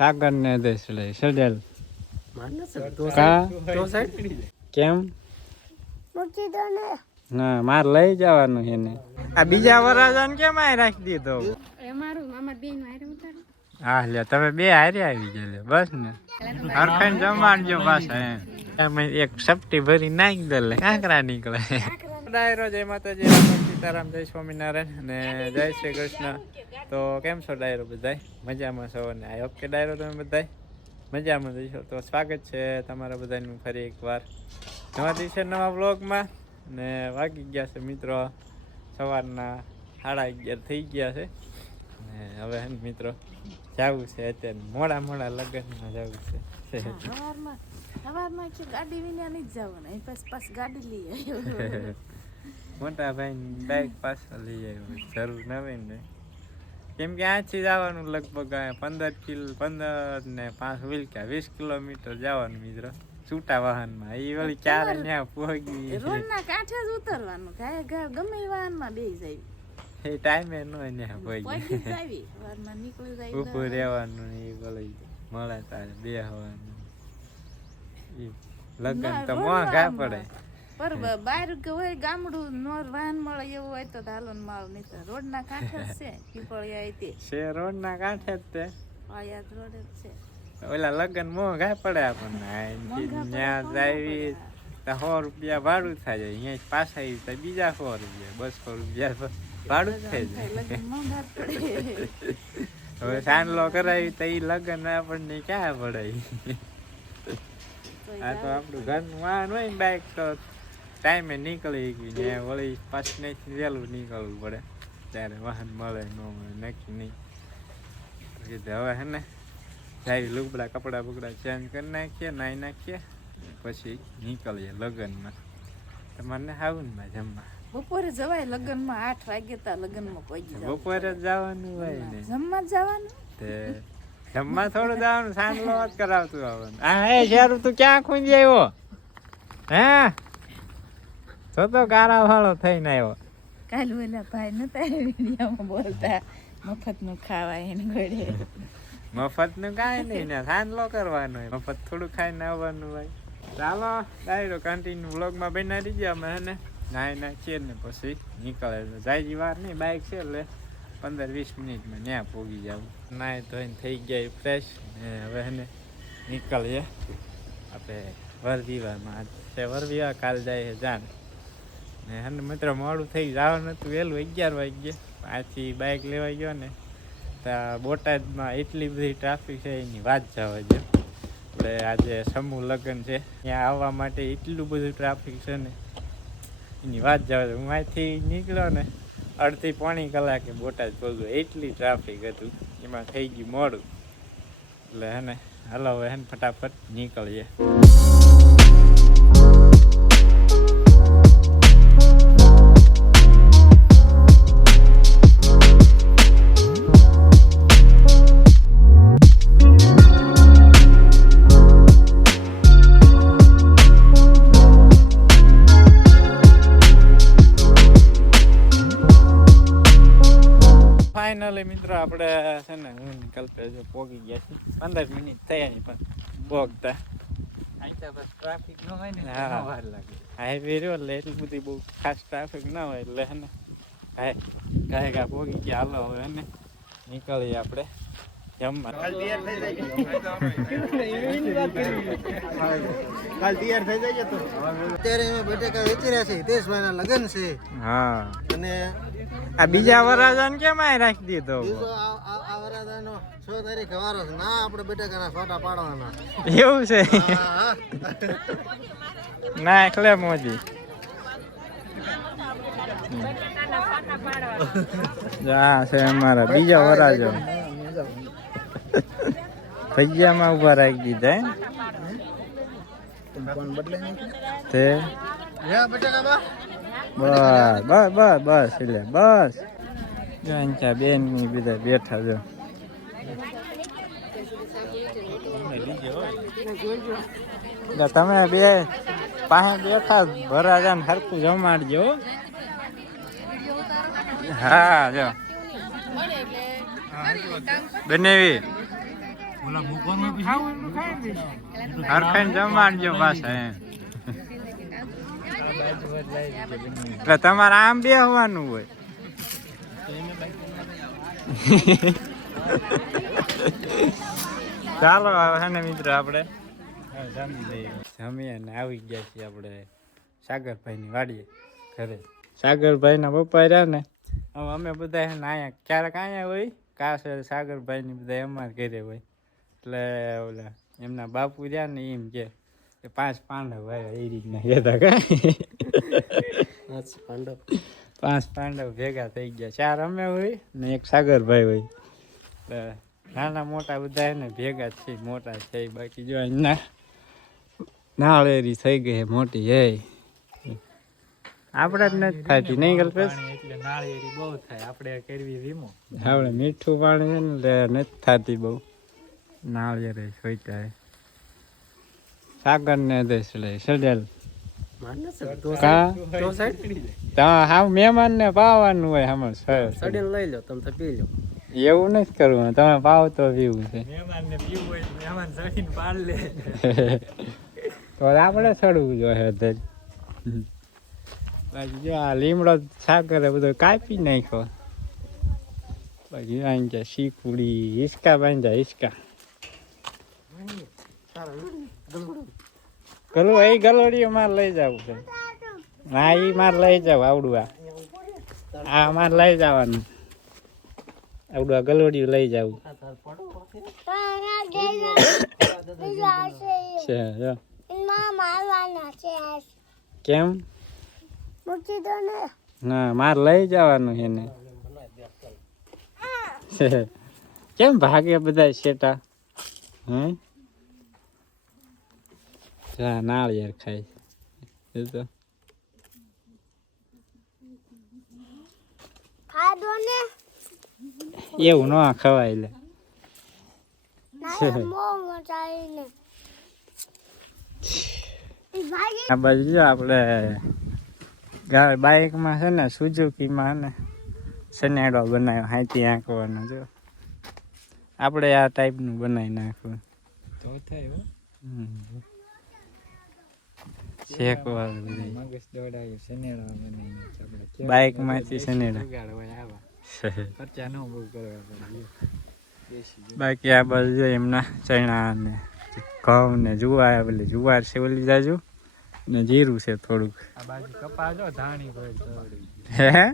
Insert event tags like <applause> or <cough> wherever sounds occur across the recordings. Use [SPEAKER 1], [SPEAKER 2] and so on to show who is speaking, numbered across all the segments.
[SPEAKER 1] સાગર ને દેશ લે સડેલ.
[SPEAKER 2] તો
[SPEAKER 1] કા?
[SPEAKER 2] તો સાઈડ
[SPEAKER 1] કેમ ના. માર લઈ જવાનું છે ને. આ બીજા વરાજાને કેમ આય રાખી દીધો? હા લે તમે બે હારે આવી ગયા બસ ને. હરખાઈ જમાડજો પાછા એમ. એક સપટી ભરી નાખી દે લે કાંકરા નીકળે. ડાયરો જય માતાજી રામ રામ, સીતારામ જય સ્વામિનારાયણ અને જય શ્રી કૃષ્ણ. તો કેમ છો ડાયરો બધાય? મજામાં છો? અને આઈ હોપ કે ડાયરો તમે બધાય? મજામાં જઈશો તો સ્વાગત છે તમારા બધાનું ફરી એકવાર નવા દિવસે નવા વ્લોગમાં. ને વાગી ગયા છે મિત્રો સવારના સાડા અગિયાર થઈ ગયા છે. ને હવે મિત્રો જવું છે અત્યારે. મોડા મોડા લગ્નમાં જવું છે.
[SPEAKER 3] સવારમાં સવારમાં ગાડી વિના નહીં જવાનું. પછી પાસ ગાડી લઈ આવ્યો. <laughs>
[SPEAKER 1] મોટા ભાઈ બાઇક પાછળ લઈ આવ્યો. જરૂર નવે ને કેમ કે આથી જવાનું લગભગ પંદર કિલ પંદર ને પાંચ વીલ કે વીસ કિલોમીટર જવાનું મિત્રો. છૂટા વાહનમાં. એ વળી ક્યારે ત્યાં પહોંચી
[SPEAKER 3] રોડના કાંઠે જ ઉતરવાનું. ગમે વાહનમાં બેસી જાય.
[SPEAKER 1] એ ટાઈમે નો
[SPEAKER 3] હોય ને ભાઈ
[SPEAKER 1] ઊભું રહેવાનું એ ભલે મળે તારે બે હવાનું લગ્ન તો મોંઘા પડે.
[SPEAKER 3] પર બહાર હોય ગામડું નોર વાહન મળે એવું હોય તો ધાલો ને માલ નહીં તો રોડના કાંઠે જ છે પીપળિયા તે.
[SPEAKER 1] છે રોડના કાંઠે જ તે.
[SPEAKER 3] પાયાદ રોડ જ છે.
[SPEAKER 1] ઓલા લગ્ન મોંઘા પડે આપણને ત્યાં જાવી તો સો રૂપિયા ભાડું થાય અહીંયા પાછા આવી તો બીજા સો રૂપિયા બસો રૂપિયા ભાડું થઈ
[SPEAKER 3] થાય,
[SPEAKER 1] જાય. હવે સાંડલો કરાવી તો એ લગ્ન આપણને ક્યાં પડે? આ તો આપણું ઘરનું વાહન હોય ને બાઈક તો ટાઈમે નીકળી ગયું ને વળી પાછું નહીં વહેલું નીકળવું પડે. ત્યારે વાહન મળે ન મળે નક્કી નહીં. કીધું હવે હે ને જાય લુગડા કપડાં બગડા ચેન્જ કરી નાખીએ નાહી નાખીએ પછી નીકળીએ લગ્નમાં. તમારે આવું ને જમવા?
[SPEAKER 3] બપોરે જવાય લગ્નમાં આઠ વાગે તા લગ્નમાં પહોંચી જાય
[SPEAKER 1] બપોરે જવાનું હોય ને.
[SPEAKER 3] જમવા જવાનું?
[SPEAKER 1] તે જમવા થોડું જવાનું સાંજલો વાત કરાવતું આવવાનું. આ હે શેરું તું ક્યાં ખૂંજી આવ્યો? હે? તો તો ગારા વાળો થઈને આવ્યો.
[SPEAKER 3] કાલ ઓલા ભાઈ નતા વિડીયોમાં બોલતા મફતનું ખાવાય એને ઘડે
[SPEAKER 1] મફતનું કાંઈ નહીં ને સાંજલો કરવાનો મફત થોડું ખાઈને આવવાનું ભાઈ ચાલો ડાયરો કન્ટિન્યુ વ્લોગમાં બનાવી દીધી અમે હે ને? નાઈ નાખીએ ને પછી નીકળે જાય વાર નહીં બાઇક છે એટલે પંદર વીસ મિનિટમાં ત્યાં પોગી જાવ. નાય ધોઈને થઈ ગયા ફ્રેશ ને હવે હે ને નીકળીએ. આપણે વરવીવામાં છે વરવીવા કાલ જાય છે જાણ ને હે ને મિત્ર મોડું થઈ જવાનું હતું, વહેલું અગિયાર વાગ્યે. આથી બાઇક લેવા ગયો ને ત્યાં બોટાદમાં એટલી બધી ટ્રાફિક છે, એની વાત જવા દે. આપણે આજે સમૂહ લગ્ન છે, ત્યાં આવવા માટે એટલું બધું ટ્રાફિક છે ને, એની વાત જવા હું અહીંથી નીકળ્યો ને, અડધી પોણી કલાકે બોટાદ પહોંચ્યો. એટલી ટ્રાફિક હતું, એમાં થઈ ગયું મોડું. એટલે હે ને, હાલો હવે હે ને, ફટાફટ નીકળીએ. કલ્પેશ જો પોગી ગયા છે. પંદર મિનિટ થયા પણ પોગતા.
[SPEAKER 2] ટ્રાફિક ન હોય ને
[SPEAKER 1] હા.
[SPEAKER 2] વાર લાગે.
[SPEAKER 1] હાઈવે રહ્યો એટલે એટલી બધી બહુ ખાસ ટ્રાફિક ના હોય એટલે હે ને. હાય ગાય ગા પોગી ગયા. હાલો હવે ને નીકળીએ આપણે. જમવા
[SPEAKER 4] તૈયાર થઈ જાય તો? અત્યારે અમે બટેકા વેચી રહ્યા છે હિતેશભાઈના લગ્ન છે.
[SPEAKER 1] હા.
[SPEAKER 4] અને
[SPEAKER 1] આ બીજા વરાજાને કેમ રાખી દીધો?
[SPEAKER 4] બીજો આ વરાદાનો તારીખે વારો છે. ના આપણે બટેકાના ફોટા પાડવાના.
[SPEAKER 1] એવું છે. ના એકલે મોજી. જા છે અમારા બીજા વરાજો ભજીયામાં ઊભા રાખી દીધા? તે? બસ બસ બસ બસ એટલે બસ. ચા બેન બીજા બધા બેઠા જો. તમે બે પાસે બેઠા ભરાજા ને હરખું જમાડજો. હા જો. બનેવી. હરખાઈને જમાડજો પાછા એમ. એટલે તમારે આમ બે હોવાનું હોય. ચાલો હવે હે ને મિત્રો આપણે. જમી લઈએ જમીએ ને આવી ગયા છીએ આપણે સાગરભાઈની વાડીએ ઘરે. સાગરભાઈના પપ્પા રહ્યા ને. હવે અમે બધા અહીંયા ક્યારેક અહીંયા હોય કાશ સાગરભાઈની બધા અમારે ઘરે હોય. એટલે ઓલા એમના બાપુ રહ્યા ને એમ કે પાંચ પાંડવ ભાઈ એ રીતના કહેતા. પાંચ
[SPEAKER 2] પાંડવ.
[SPEAKER 1] પાંચ પાંડવ ભેગા થઈ ગયા. ચાર અમે હોય ને એક સાગરભાઈ હોય. નાના મોટા બધા એને ભેગા છે મોટા છે બાકી જો ના નાળેરી થઈ ગઈ છે મોટી હે. આપણે જ નથી થતી નહીં કલ્પેશ?
[SPEAKER 2] એટલે નાળિયેરી બહુ થાય. આપણે કરવી વીમો.
[SPEAKER 1] આપણે મીઠું પાણી છે ને એટલે નથી થતી બહુ. નાળિયેર સોઈતા હે. સાગર ને દેશ લે સડેલ હાવ મહેમાન ને પાવાનું હોય હમણાં
[SPEAKER 2] સડેલ લઈ લો તમે તો પી લો
[SPEAKER 1] એવું નથી કરવું તમે પાવ તો પીવું છે. <laughs>
[SPEAKER 2] તો
[SPEAKER 1] આપણે ચડવું જોઈએ અત્યારે. બાકી જો આ લીમડો સાગરે બધો કાપી નાખ્યો. બાકી અહીં શીખુડી હિસકા બાંધ્યા હિસકા. ગલો એ ગલોડીઓ મારે લઈ જવું છે. ના એ મારે લઈ જાવ આવડું આ આ માર લઈ જવાનું. આવડું આ ગલોડીયું લઈ જવું. છે કેમ? ના મારે લઈ જવાનું છે કેમ ભાગે બધા શેટા? હમ નાળિયેર ખાય. એ તો. એવું ન ખવાય લે. આ બાજુ જો આપણે બાઇકમાં છે ને સુઝુકીમાં ને સનેડો બનાવ્યો હાથી આંકવાનો જો. આપણે આ ટાઈપનું બનાવી નાખવું
[SPEAKER 2] તો થાય હો.
[SPEAKER 1] હમ.
[SPEAKER 2] મગજ દોડાયું બનાવીને
[SPEAKER 1] સનેડા <laughs>
[SPEAKER 2] ખર્ચા ન બહુ કરવા પડે.
[SPEAKER 1] બાકી આ બાજુ એમના ચણા ને ઘઉં ને જુવાર પેલી જુવાર છે ઓલી જાજુ? ને જીરું છે થોડુંક.
[SPEAKER 2] આ બાજુ કપા જો ધાણી
[SPEAKER 1] હે?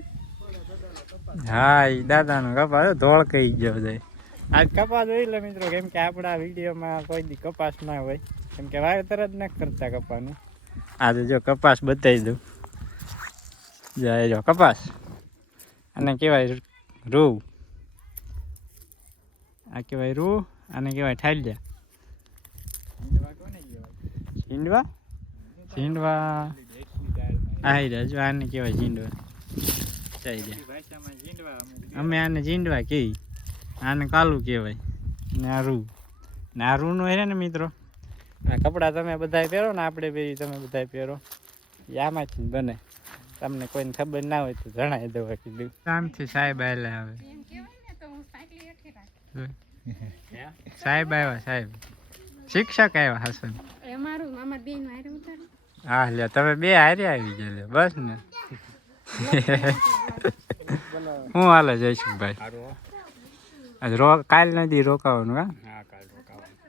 [SPEAKER 1] હા એ દાદાનો કપાસ ધોળ કહી ગયો જાય આજ કપાસ જોઈ લે મિત્રો કેમ કે આપણા વિડીયોમાં કોઈ દી કપાસ ના હોય. કેમ કે વાવેતર જ ન કરતા કપાસનું. આજે જો કપાસ બતાવી દઉં. જાય જો કપાસ. આને કહેવાય રૂ આ કહેવાય રૂ, આને કહેવાય ઠાલિયા. ઝીંડવા? ઝીંડવા. આઈ રહ્યા જો આને કહેવાય ઝીંડવા.
[SPEAKER 2] અમે
[SPEAKER 1] આને ઝીંડવા કહી આને કાલું કહેવાય. ને આ રૂ ને આ રૂનું હે ને મિત્રો? કપડાં તમે બધાય પહેરો ને આપણે પહેરી તમે બધાય પહેરો. એ આમાં જ બને. તમને કોઈને ખબર ના હોય તો જણાવી દઉં કીધું શાંતિ સાહેબ આવેલા આવે
[SPEAKER 5] એમ કહેવાય ને તો હું સાયકલી હેઠે રાખું.
[SPEAKER 1] સાહેબ આવ્યા સાહેબ. શિક્ષક આવ્યા હસન. હા લે તમે બે હારે આવી ગયા લે બસ ને. હું હાલે જયશુભાઈ આજ રો કાલ નથી રોકાવાનું
[SPEAKER 2] હા?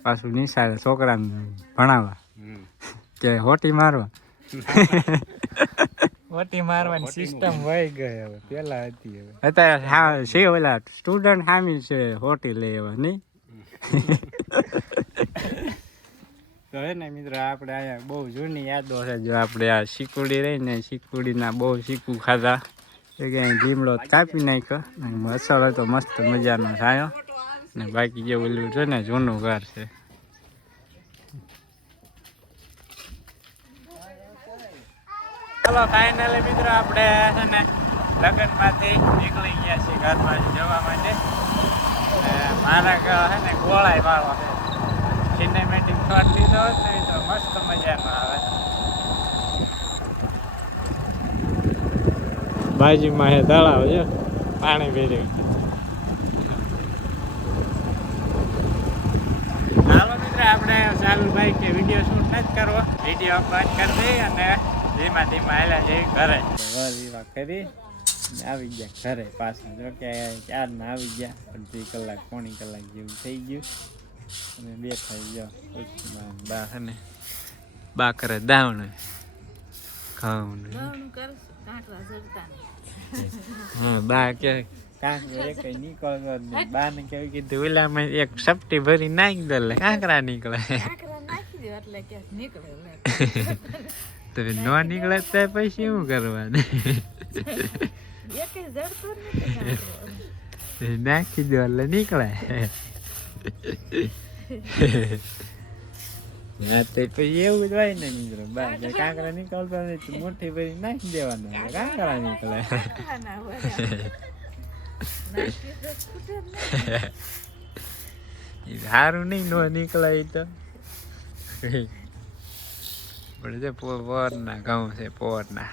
[SPEAKER 1] પાછું નિશાળે છોકરાને ભણાવવા. કે હોટી મારવા. <laughs>
[SPEAKER 2] હોટી મારવાની સિસ્ટમ વહી ગઈ હવે પેલા હતી હવે.
[SPEAKER 1] અત્યારે હા છે ઓલા સ્ટુડન્ટ હામી છે હોટી લઈ નહીં <laughs> તો હે ને મિત્રો આપણે અહીંયા બહુ જૂની યાદો છે. જો આપણે આ શીકુડી રહી ને શીકુડીના બહુ શીકુ ખાધા. એ કે લીમડો કાપી નાખ્યો. અસર હતો મસ્ત મજાનો છાયો ને બાકી જે ઓલું છે ને જૂનું ઘર છે. ચાલો ફાઇનલી મિત્રો આપણે છે ને લગ્નમાંથી નીકળી ગયા છીએ ઘરમાં જવા માટે. મારા ઘર છે ને ગોળાઈ વાળો છે. સિનેમેટિક શોટ લીધો હતો ને તો મસ્ત મજાનો આવે બાજુમાં હે તળાવ છે પાણી ભર્યું. આપણે કે વીડિયો શૂટ નથી કરવો. વીડિયો બંધ કરી દઈ અને ધીમા ધીમા હાલ્યા જઈ ઘરે. વર કરી ને આવી ગયા ઘરે પાછા. જો કે ચારના આવી ગયા અડધી કલાક પોણી કલાક જેવું થઈ ગયું. અને બેઠા ગયો બા અને બા કરે દાવણ
[SPEAKER 3] નહીં.
[SPEAKER 1] હા બા કે કાંકરો એક નીકળતો નહીં. બા ને કેવું કીધું ઓલામાં એક સપટી ભરી નાખી દે એટલે કાંકરા નીકળે
[SPEAKER 3] કે. <laughs>
[SPEAKER 1] તો ન નીકળે તો પછી શું કરવાનું. <laughs> <laughs> નાખી દો એટલે નીકળે. ના તો પછી એવું જ હોય ને મિત્રો બા કાંકરા નીકળતો નથી તો ભરી નાખી દેવાનું કાંકરા નીકળે. <laughs> સારું નહીં નો નીકળાય તો. પણ જે પોરના ઘઉં છે, પોરના.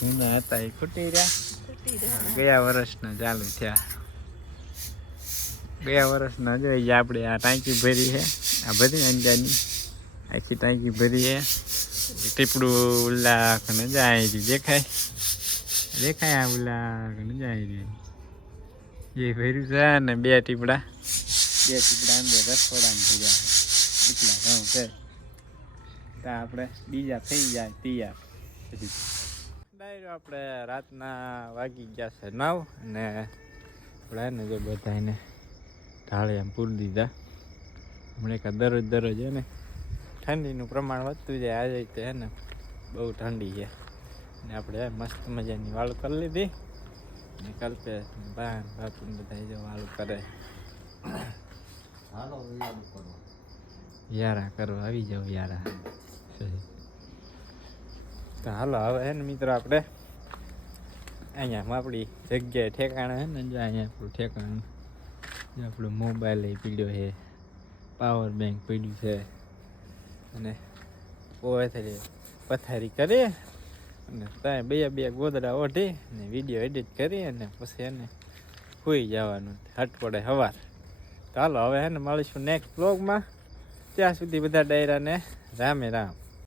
[SPEAKER 1] જૂના હતા એ ખૂટી રહ્યા. ગયા વર્ષના ચાલુ થયા. ગયા વર્ષના જો ઈ આપણે. આ ટાંકી ભરી છે. આ બધી અંજાની આખી ટાંકી ભરી છે. ટીપડું ઉલ્લા ને જાય દેખાય. દેખાય આ ઉલ્લા ને જાય એ ભર્યું છે ને બે ટીપડા. બે ટીપડા અંદર રસોડામાં ભર્યા છે. એટલા ઘઉં છે તો આપણે બીજા થઈ જાય તૈયાર. પછી ડાયરો આપણે રાતના વાગી ગયા છે નવ અને આપણે ને જો બધા એને ઢાળે એમ પૂરી દીધા. હમણાં કાં દરરોજ દરરોજ હે ને ઠંડીનું પ્રમાણ વધતું જાય આજે તે હે ને બહુ ઠંડી છે. ને આપણે મસ્ત મજાની વાળ કરી લીધી. ને કલ્પે બાન બાપુ બધા જો વાળું કરે
[SPEAKER 4] હાલો વિરામ કરો.
[SPEAKER 1] યારા કરવા આવી જાવ યારા તો હાલો હવે હે ને મિત્રો આપણે અહીંયા આપણી જગ્યાએ ઠેકાણા હે ને જો અહીંયા આપણું ઠેકાણું જો આપણો મોબાઈલ એ પીડ્યો છે પાવર બેંક પીડ્યું છે અને પોથરી પથારી કરી અને ત્યાં બે બે ગોદડા ઓઢી અને વીડિયો એડિટ કરી અને પછી એને સુઈ જવાનું. હટ પડે સવાર ચાલો હવે હે ને મળીશું નેક્સ્ટ બ્લોગમાં ત્યાં સુધી બધા ડાયરાને રામે રામ.